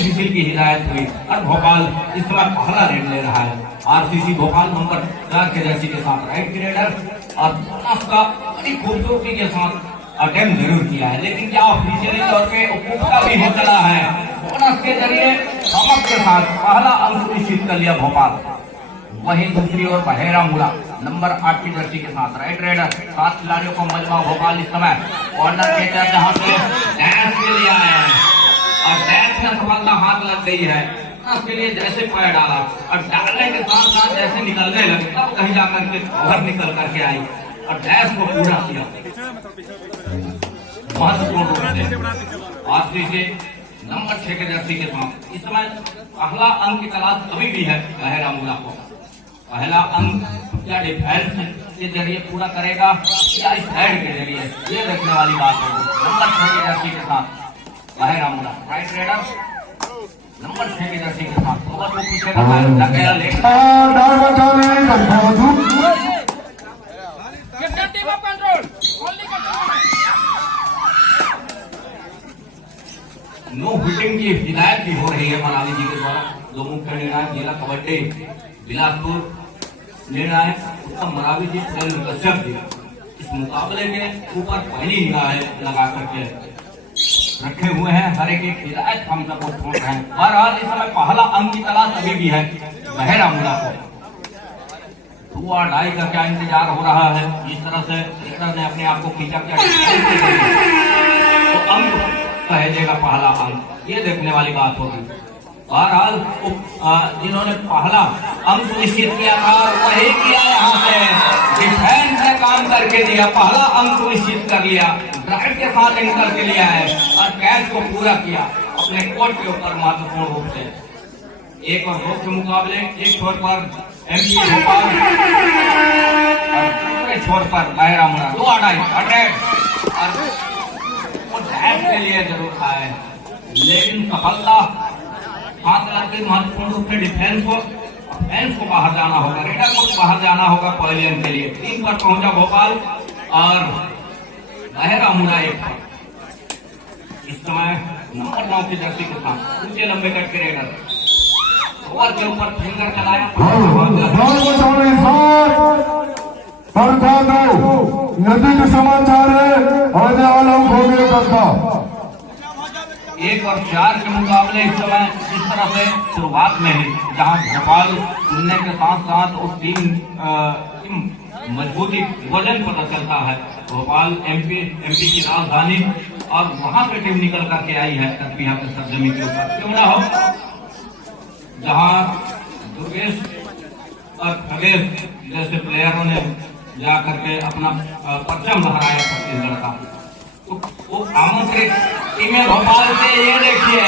Artificial की हिदायत हुई और भोपाल इस समय पहला रेड ले रहा है। आरसीसी भोपाल नंबर 4 के जर्सी के साथ राइट ग्रेडर और बोनस का बड़ी खूबसूरती के साथ अटेम्प्ट जरूर किया है, लेकिन क्या ऑफिशियली तौर पे उपभोक्ता भी हो चला है। बोनस के जरिए चमक के साथ पहला अंक निश्चित कर लिया भोपाल। वहीं दूसरी ओर बहेरा मुड़ा नंबर 8 की जर्सी के साथ राइट रेडर 7 खिलाड़ियों को मजबा भोपाल इस समय कॉर्नर के जहां से डैश के लिए आया है और डैश में सफलता हाथ लग गई है। उसके लिए जैसे पैर डाला और डालने के साथ साथ जैसे निकलने लगे तब कहीं जाकर के घर निकल करके आई और डैश को पूरा किया महत्वपूर्ण रूप से। आरसीसी नंबर 6 के जर्सी के साथ इस समय पहला अंक की तलाश अभी भी है बहेरा मुड़ा को। पहला अंक क्या डिफेंस के जरिए पूरा करेगा या इस हेड के जरिए, ये देखने वाली बात है। नंबर 6 की जर्सी के साथ बहेरा मुड़ा राइट रेडर नंबर 6 की जर्सी के साथ ओवर को पीछे धकेला लेगा। नो हिटिंग की हिदायत भी हो रही है मनाली जी के द्वारा। दो मुख्य निर्णायक जिला कबड्डी बिलासपुर निर्णायक उत्तम मरावी जी कश्यप जी इस मुकाबले के ऊपर पहली निगाह लगा करके रखे हुए हैं। हर एक हिदायत हम सबको छोड़ रहे हैं। बहरहाल इस समय पहला अंक की तलाश अभी भी है बहेरा मुड़ा को। 2-2.5 का क्या इंतजार हो रहा है। इस तरह से क्रिकेटर ने अपने आप को खींचा क्या तो अंक सहेजेगा पहला अंक, ये देखने वाली बात होगी। बहरहाल जिन्होंने पहला अंक निश्चित किया था वही किया, यहाँ से डिफेंस ने काम करके दिया, पहला अंक निश्चित कर लिया, ड्राइव के साथ एंकर के लिए आए और कैच को पूरा किया अपने कोर्ट के ऊपर महत्वपूर्ण रूप से। 1 और 2 के मुकाबले एक छोर पर एमपी भोपाल और दूसरे छोर पर बहेरा मुड़ा 2-2.5 के लिए जरूर आए, लेकिन सफलता हाथ लग महत्वपूर्ण रूप से डिफेंस को बाहर जाना होगा, रेडर को बाहर जाना होगा पवेलियन के लिए। 3 पर पहुंचा भोपाल और बहेरा मुड़ा 1 पर। इस समय नंबर 9 की जर्सी के साथ ऊंचे लंबे कट के रेडर ओवर के ऊपर फिंगर चलाया। नदी के समाचार है 1 और 4 के मुकाबले इस समय इस तरह से शुरुआत में ही जहां भोपाल चुनने के साथ साथ उस टीम मजबूती वजन पता चलता है। भोपाल एमपी की राजधानी और वहां पे टीम निकल करके आई है तकबिया के सरजमी के ऊपर। क्यों ना हो जहां दुर्गेश और खगेश जैसे प्लेयरों ने जाकर के अपना परचम लहराया छत्तीसगढ़ का, तो वो आमंत्रित टीमें भोपाल से ये देखिए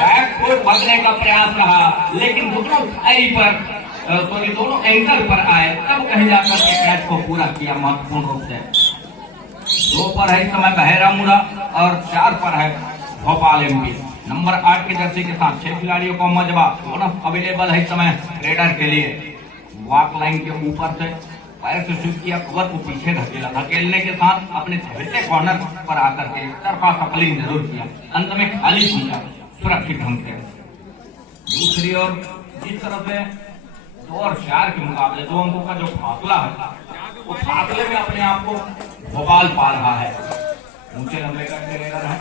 बैकफुट भगने का प्रयास रहा, लेकिन दोनों थाई पर दोनों एंकर पर आए तब कहीं जाकर के कैच को पूरा किया महत्वपूर्ण रूप से। 2 पर है इस समय बहेरा मुड़ा और 4 पर है भोपाल एमपी। नंबर 8 की जर्सी के साथ 6 खिलाड़ियों को मजबा बोनस अवेलेबल है इस समय रेडर के लिए। वॉक लाइन के ऊपर से पैर से शूट किया, कवर को पीछे धकेला, धकेलने के साथ अपने छठे कॉर्नर पर आकर के तरफा सफलिंग जरूर किया, अंत में खाली खींचा सुरक्षित ढंग से। दूसरी ओर जिस तरह से 2 और 4 के मुकाबले 2 अंकों का जो फासला है, वो फासले में अपने आप को भोपाल पा रहा है। ऊंचे लंबे करके रेडर है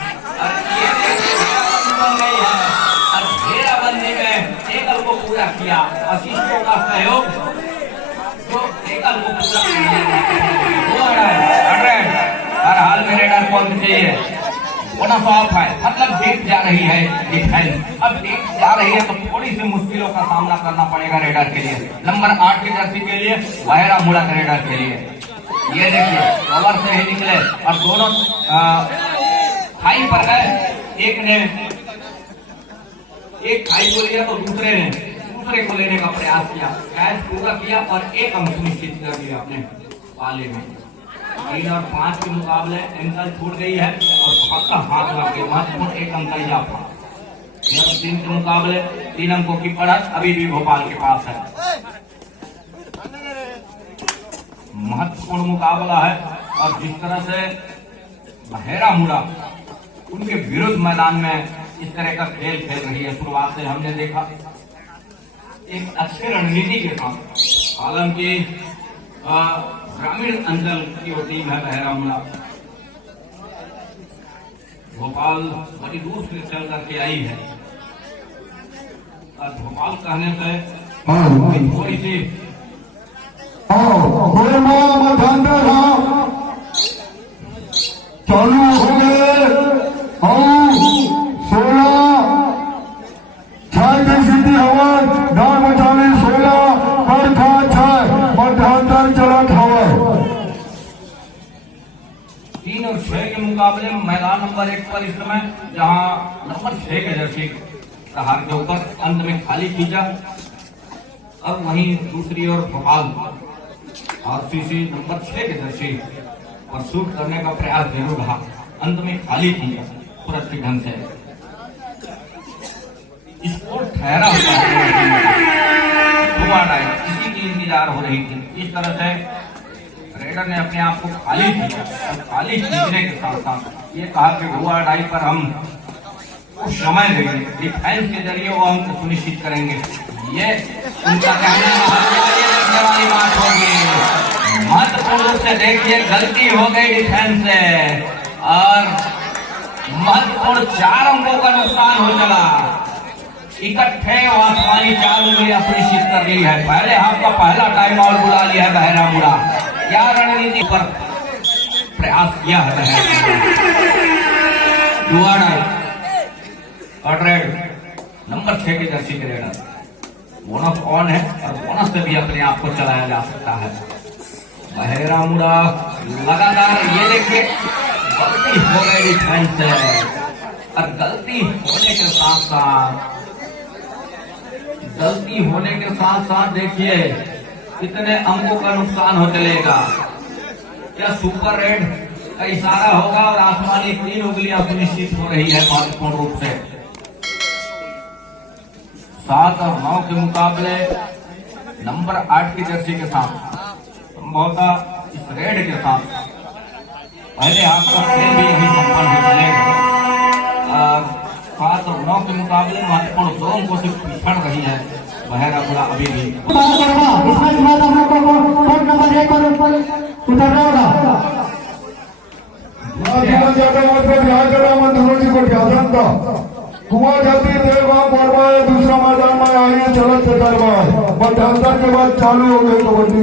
और घेरा बंदी में एकल को पूरा किया, असिस्टों का सहयोग तो एकल को पूरा हर हाल में रेडर कौन चाहिए, बोनस ऑफ है, मतलब जीत जा रही है डिफेंस। अब जीत जा रही है तो थोड़ी सी मुश्किलों का सामना करना पड़ेगा रेडर के लिए। नंबर 8 की जर्सी के लिए बहेरा मुड़ा रेडर के लिए। ये देखिए ओवर से ही निकले और दोनों खाई पर गए, एक खाई को लिया तो दूसरे को लेने का प्रयास किया, कैच पूरा किया और 1 अंक सुनिश्चित कर दिया अपने पाले में। 3 और 5 के मुकाबले एंकल छूट गई है और पक्का हाथ लग गए, महत्वपूर्ण 1 अंक का इजाफा। 3 के मुकाबले 3 अंकों की बढ़त अभी भी भोपाल के पास है। महत्वपूर्ण मुकाबला है और जिस तरह से बहेरा मुड़ा उनके विरुद्ध मैदान में इस तरह का खेल खेल रही है। शुरुआत से हमने देखा एक अच्छी रणनीति के साथ, हालांकि ग्रामीण अंचल की वो टीम है बहरामुला, भोपाल बड़ी दूर से चल करके आई है। और भोपाल कहने से थोड़ी सी चालू हो गए। 16 6 की स्थिति हवा डाल मचाने 16 पर खा 6 मध्यांतर चला हवा। 3 और 6 के मुकाबले मैदान नंबर 1 पर इस समय जहां नंबर 6 के जर्सी कहार के ऊपर अंत में खाली खींचा, और वहीं दूसरी ओर भोपाल आरसीसी नंबर 6 के जर्सी और शूट करने का प्रयास जरूर रहा, अंत में खाली खींचा सुरक्षित ढंग से। स्कोर ठहरा हुआ इसी की इंतजार हो रही थी। इस तरह से रेडर ने अपने आप को खाली खींचा, और खाली खींचने के साथ साथ ये कहा कि हुआ अड़ाई पर हम कुछ समय देंगे, डिफेंस के जरिए वो हम सुनिश्चित करेंगे। ये उनका कहना देखने वाली बात होगी। महत्वपूर्ण रूप से देखिए, गलती हो गई डिफेंस से और महत्वपूर्ण 4 अंकों का नुकसान हो चला। इकट्ठे आसमानी 4 उंगलियां सुनिश्चित कर ली है। पहले हाफ का पहला टाइम आउट बुला लिया है बहरामुला। क्या रणनीति पर प्रयास किया है रेड नंबर 6 के जर्सी के रेडर। बोनस ऑन है और बोनस से भी अपने आप को चलाया जा सकता है। बहरामुला लगातार, ये देखिए गलती हो गई डिफेंस से, और गलती होने के साथ साथ देखिए कितने अंकों का नुकसान हो चलेगा। क्या सुपर रेड का इशारा होगा और आसमानी 3 उंगलियां सुनिश्चित हो रही है महत्वपूर्ण रूप से। 7 और 9 के मुकाबले नंबर 8 की जर्सी के साथ, संभवतः इस रेड के साथ पहले हाथ का खेल भी यही संपन्न हो चलेगा। 7 और 9 के मुकाबले महत्वपूर्ण 2 अंकों से पिछड़ रही है बहरामुला अभी भी। कुमार जाति देवगांव फरमाए दूसरा मैदान में आइए चलत से दरबार मध्यांतर के बाद चालू हो गई कबड्डी।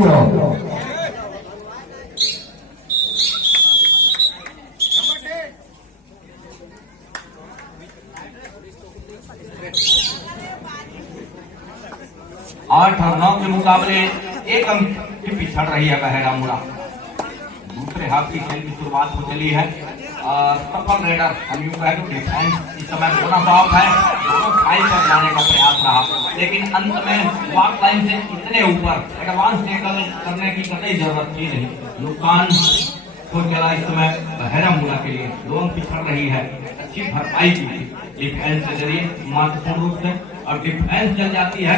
8 और 9 के मुकाबले 1 अंक की पिछड़ रही है बहरामुला। दूसरे हाफ की खेल की शुरुआत हो चली है और सफल रेडर हम यूं कहें तो डिफेंस इस समय बोनस ऑफ है, दोनों खाई पर जाने का प्रयास रहा, लेकिन अंत में वॉक लाइन से इतने ऊपर एडवांस टैकल करने की कतई जरूरत थी नहीं। नुकसान हो चला इस समय बहरामुला के लिए। 2 अंक पिछड़ रही है, अच्छी भरपाई की डिफेंस के जरिए महत्वपूर्ण रूप से, और डिफेंस चल जाती है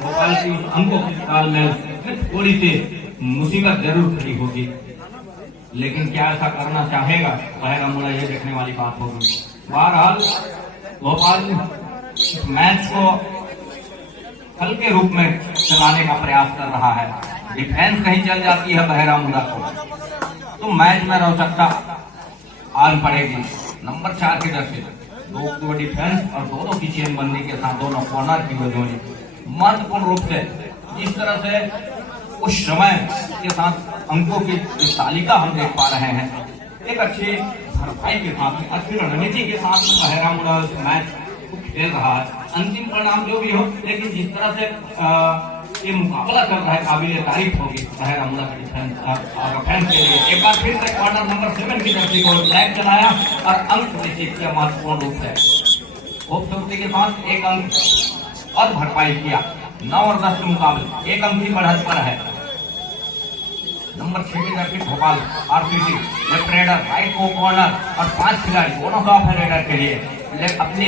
भोपाल की उस अंकों की तालमेल में थोड़ी सी मुसीबत जरूर खड़ी होगी, लेकिन क्या ऐसा करना चाहेगा बहरामुला, ये देखने वाली बात होगी। बहरहाल भोपाल मैच को हल्के रूप में चलाने का प्रयास कर रहा है। डिफेंस कहीं चल जाती है बहरामुला को तो मैच में रोचकता आन पड़ेगी। नंबर 4 की जर्सी 2 डिफेंस और दोनों की चेनबंदी के साथ दोनों कॉर्नर की जोड़ी महत्वपूर्ण रूप से जिस तरह से उस समय के साथ अंकों की तालिका हम देख पा रहे हैं, एक अच्छी भरपाई के साथ, अच्छी रणनीति के साथ बहरामुला मैच खेल रहा है। अंतिम परिणाम जो भी हो, लेकिन जिस तरह से ये मुकाबला कर रहा है काबिल तारीफ होगी बहरामुला का डिफेंस के लिए। एक बार फिर से क्वार्टर नंबर 7 की जर्सी को लैग चलाया और अंक निश्चित किया महत्वपूर्ण रूप से। खूबसूरती के साथ 1 अंक और भरपाई किया। 9 और 10 के मुकाबले 1 अंक की बढ़त पर है। नंबर 6 की Jersey Bhopal RCC left raider, right को कॉर्नर और 5 खिलाड़ी बोनस ऑफ है रेडर के लिए। अपनी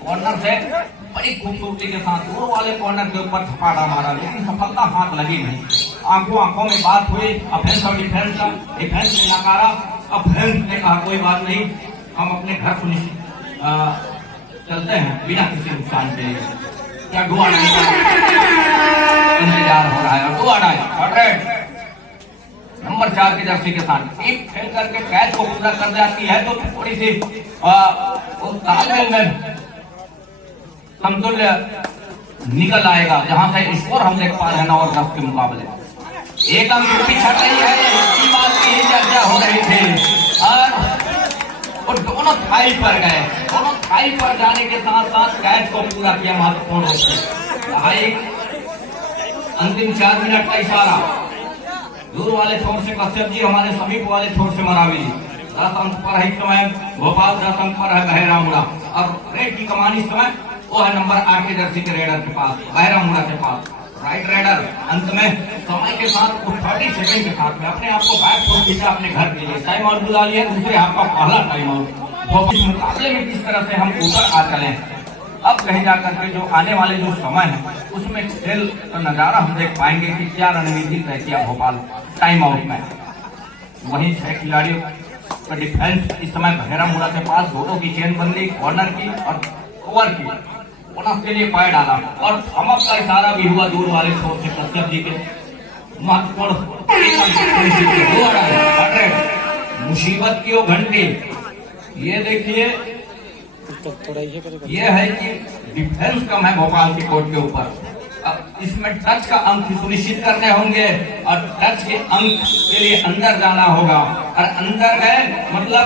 कॉर्नर से बड़ी खूबसूरती के साथ दूर वाले कॉर्नर के ऊपर झपाटा मारा, लेकिन सफलता हाथ लगी नहीं। आंखों में बात हुई ऑफेंस और डिफेंस का। डिफेंस ने नकारा, ऑफेंस ने कहा कोई बात नहीं, हम अपने घर चलते हैं बिना किसी नुकसान के। क्या डू और डाई इंतजार हो रहा है और डू और डाई हॉट नंबर 4 की जर्सी के साथ टीम खेल करके कैच को पूरा कर जाती है तो थोड़ी सी तालमेल में समतुल्य निकल आएगा, जहां से स्कोर हम देख पा रहे हैं 9 और 10 के मुकाबले। एक अंक पीछे रही है, इसकी बात की ही चर्चा हो रही थी और दोनों थाई पर गए। दोनों थाई पर जाने के साथ साथ कैच को पूरा किया महत्वपूर्ण रूप से। अंतिम 4 मिनट का इशारा, दूर वाले छोर से कश्यप जी, हमारे समीप वाले छोर से मरावी जी। 10 अंक पर है इस समय भोपाल, 10 अंक पर है बहरामुड़ा और रेड की कमान इस समय वो है नंबर 8 के जर्सी के रेडर के पास, बहरामुड़ा के पास। राइट रेडर अंत में समय के साथ 30 सेकंड के साथ में अपने आप को बैक फोर खींचा अपने घर के लिए। टाइम आउट बुला लिया, दूसरे हाफ का पहला टाइम आउट। इस मुकाबले में किस तरह से हम ऊपर आ चले, अब कहीं जाकर के जो आने वाले जो समय है उसमें खेल का नजारा हम देख पाएंगे कि क्या रणनीति तय किया भोपाल टाइम आउट में। वहीं 6 खिलाड़ियों का डिफेंस इस समय बहरामुड़ा के पास, दोनों की चेनबंदी कॉर्नर की और ओवर की बोनस के लिए पाए डाला और थमअप का इशारा भी हुआ दूर वाले छोर से कश्यप जी के। महत्वपूर्ण मुसीबत की वो घंटी, ये देखिए ये है कि डिफेंस कम है भोपाल की कोर्ट के ऊपर। अब इसमें टच का अंक सुनिश्चित करने होंगे और टच के अंक के लिए अंदर जाना होगा और अंदर गए मतलब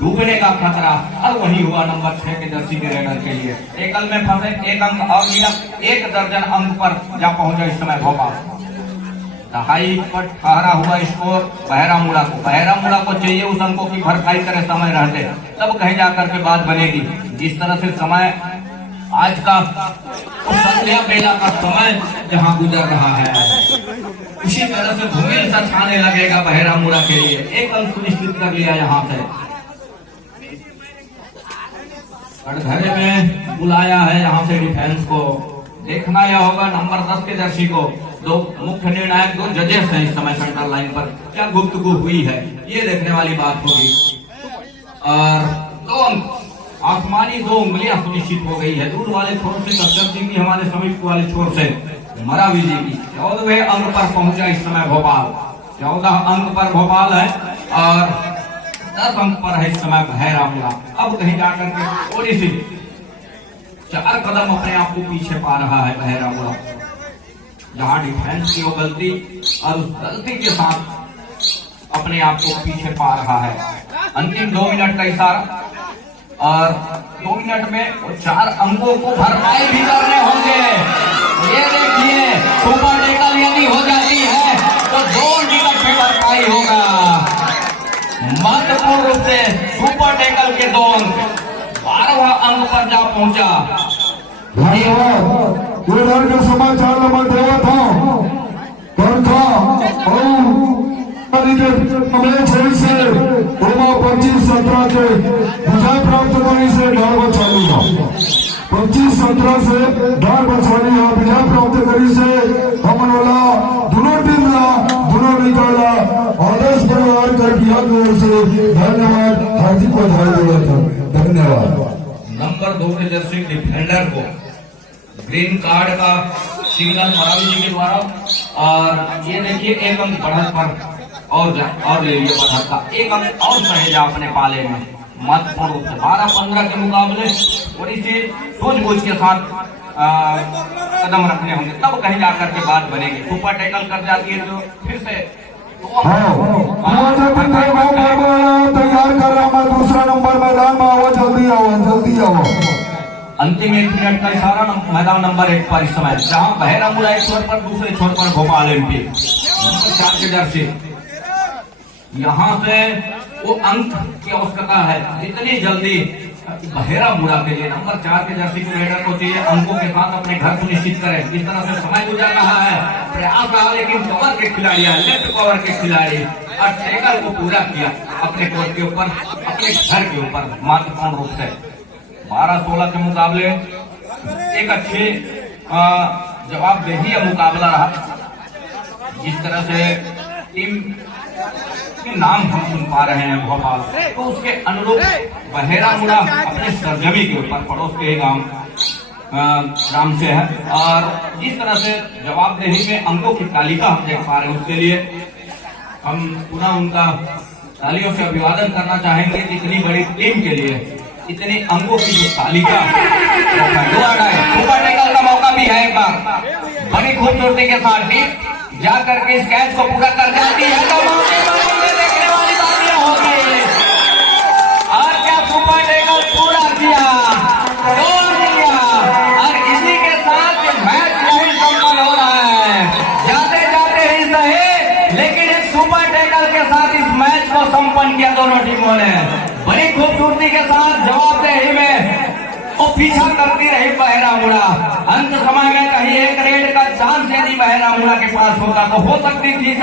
डूबने का खतरा। अब वही हुआ नंबर 6 के जर्सी के रेडर के लिए। एकल में फंसे, 1 अंक और मिला, 1 दर्जन अंक पर जा पहुंचा इस समय भोपाल। 2.5 पर ठहरा हुआ स्कोर बहरामुड़ा को। बहरामुड़ा को चाहिए उस अंकों की भरपाई करे समय रहते, तब कहीं जाकर के बात बनेगी। जिस तरह से समय आज का संध्या बेला का समय जहां गुजर रहा है, उसी तरह से धूमिल सा छाने लगेगा बहरामुड़ा के लिए। 1 अंक सुनिश्चित कर लिया यहाँ से। कटघरे में बुलाया है यहाँ से डिफेंस को। देखना यह होगा नंबर 10 के जर्सी को। 2 मुख्य निर्णायक 2 जजेस हैं इस समय सेंट्रल लाइन पर, क्या गुफ्तगू हुई है ये देखने वाली बात होगी। और 2 अंक आसमानी 2 उंगलियां सुनिश्चित हो गई है दूर वाले छोर से कश्यप जी की, हमारे समीप वाले छोर से मरावी जी की। 14वें अंक पर पहुंचा इस समय भोपाल। 14 अंक पर भोपाल है और 10 अंक पर है इस समय बहरामुड़ा। अब कहीं जाकर के थोड़ी सी 4 कदम अपने आप को पीछे पा रहा है बहरामुड़ा, जहां डिफेंस की वो गलती और उस गलती के साथ अपने आप को पीछे पा रहा है। अंतिम 2 मिनट का इशारा और 2 मिनट में 4 अंकों को भरपाई भी करने होंगे। ये देखिए सुपर टेकल यदि हो जाती है तो 2 मिनट में भरपाई होगा। महत्वपूर्ण रूप से सुपर टेकल के 2 अंक 12वां अंक पर जा पहुंचा। धन्यवाद। उधर के समाचार नंबर देवा था से 25-17 के विजय प्राप्त करने से डर बचानी है। 25-17 से डर बचानी है, विजय प्राप्त करी से हम दोनों टीम दोनों निकाला। आदर्श परिवार कर दिया से धन्यवाद, हार्दिक बधाई देता था। धन्यवाद। नंबर 2 के जर्सी डिफेंडर को ग्रीन कार्ड का सिग्नल मरावी जी के द्वारा और ये देखिए 1 अंक बढ़त पर और ले लिए बढ़त का 1 अंक और सहेजा अपने पाले में। महत्वपूर्ण रूप से 12-15 के मुकाबले थोड़ी सी सूझबूझ के साथ कदम रखने होंगे, तब कहीं जाकर के बात बनेगी। सुपर टैकल कर जाती है तो फिर से तैयार कर रहा मैं, दूसरा नंबर मैदान में आओ, जल्दी आओ, जल्दी आओ। अंतिम 1 मिनट का इशारा मैदान नंबर 1 पर इस समय, जहां बहरामुड़ा एक छोर पर, दूसरे छोर पर भोपाल एमपी। नंबर 4 के जर्सी, यहाँ से वो अंक की आवश्यकता है जितनी जल्दी बहरामुड़ा के लिए। नंबर 4 के जर्सी के रेडर को चाहिए अंकों के साथ अपने घर सुनिश्चित करें। जिस तरह से समय गुजर रहा है, प्रयास रहा, लेकिन कवर के खिलाड़ी है, लेफ्ट कवर के खिलाड़ी और टैकल को पूरा किया अपने कोर्ट के ऊपर, अपने घर के ऊपर। महत्वपूर्ण रूप से 12-16 के मुकाबले एक अच्छे जवाबदेही मुकाबला रहा। जिस तरह से टीम जिसके नाम हम सुन पा रहे हैं भोपाल, तो उसके अनुरूप बहेरामुड़ा अपने सरजमी के ऊपर पड़ोस के गांव राम से है। और जिस तरह से जवाबदेही में अंकों की तालिका हम देख पा रहे हैं, उसके लिए हम पुनः उनका तालियों से अभिवादन करना चाहेंगे कि इतनी बड़ी टीम के लिए इतनी अंकों की जो तालिका, सुपर टेकल का मौका भी है एक बार, बड़ी खूबसूरती के साथ टीम जा करके इस कैच को पूरा कर जाती है तो मौके पर देखने वाली बात यह होगी। और क्या सुपर टेकल पूरा किया, तोड़ दिया, और इसी के साथ मैच यही संपन्न हो रहा है। जाते जाते ही सही, लेकिन एक सुपर टेकल के साथ इस मैच को संपन्न किया दोनों टीमों ने बड़ी खूबसूरती के साथ। जवाबदेही में वो पीछा करती रही बहेरामुड़ा। अंत समय में कहीं एक रेड का चांस यदि बहेरामुड़ा के पास होता तो हो सकती थी